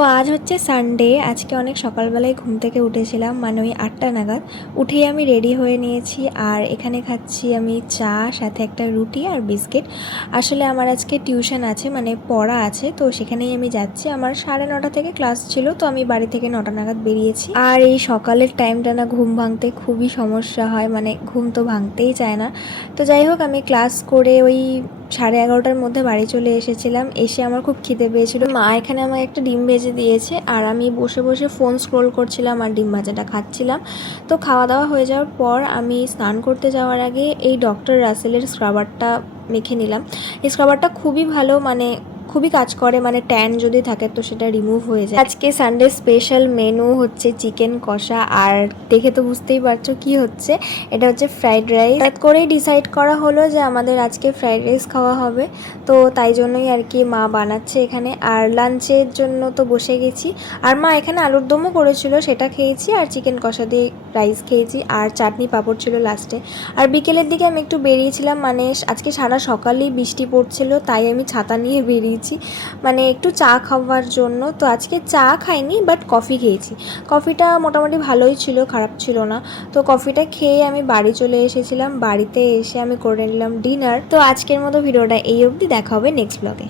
তো আজ হচ্ছে সানডে। আজকে অনেক সকালবেলায় ঘুম থেকে উঠেছিলাম, মানে ওই 8টা নাগাদ। উঠেই আমি রেডি হয়ে নিয়েছি, আর এখানে খাচ্ছি আমি চা, সাথে একটা রুটি আর বিস্কিট। আসলে আমার আজকে টিউশন আছে, মানে পড়া আছে, তো সেখানেই আমি যাচ্ছি। আমার 9:30 থেকে ক্লাস ছিল, তো আমি বাড়ি থেকে 9টা নাগাদ বেরিয়েছি। আর এই সকালের টাইমটা না ঘুম ভাঙতে খুবই সমস্যা হয়, মানে ঘুম তো ভাঙতেই চায় না। তো যাই হোক, আমি ক্লাস করে ওই 11:30টার মধ্যে বাড়ি চলে এসেছিলাম। এসে আমার খুব খিদে পেয়েছিল। মা এখানে আমাকে একটা ডিম ভেজে দিয়েছে, আর আমি বসে বসে ফোন স্ক্রোল করছিলাম আর ডিম ভাজাটা খাচ্ছিলাম। তো খাওয়া দাওয়া হয়ে যাওয়ার পর আমি স্নান করতে যাওয়ার আগে এই ডক্টর রাসেলের স্ক্রাবারটা মেখে নিলাম। এই স্ক্রাবারটা খুবই ভালো, মানে খুবই কাজ করে, মানে ট্যান যদি থাকে তো সেটা রিমুভ হয়ে যায়। আজকে সানডে স্পেশাল মেনু হচ্ছে চিকেন কষা, আর দেখে তো বুঝতেই পারছো কি হচ্ছে। এটা হচ্ছে ফ্রাইড রাইস। হঠাৎ করেই ডিসাইড করা হলো যে আমাদের আজকে ফ্রাইড রাইস খাওয়া হবে, তো তাই জন্যই আর কি মা বানাচ্ছে এখানে। আর লাঞ্চের জন্য তো বসে গেছি। আর মা এখানে আলুর দমও করেছিল, সেটা খেয়েছি। আর চিকেন কষা দিয়ে রাইস খেয়েছি, আর চাটনি পাঁপড় ছিল লাস্টে। আর বিকেলের দিকে আমি একটু বেরিয়েছিলাম, মানে আজকে সারা সকালই বৃষ্টি পড়ছিল, তাই আমি ছাতা নিয়ে বেরিয়েছি, মানে একটু চা খাওয়ার জন্য। তো আজকে চা খাইনি, বাট কফি খেয়েছি। কফিটা মোটামুটি ভালোই ছিল, খারাপ ছিল না। তো কফিটা খেয়ে আমি বাড়ি চলে এসেছিলাম। বাড়িতে এসে আমি করে নিলাম ডিনার। তো আজকের মতো ভিডিওটা এই অবধি, দেখা হবে নেক্সট ব্লগে।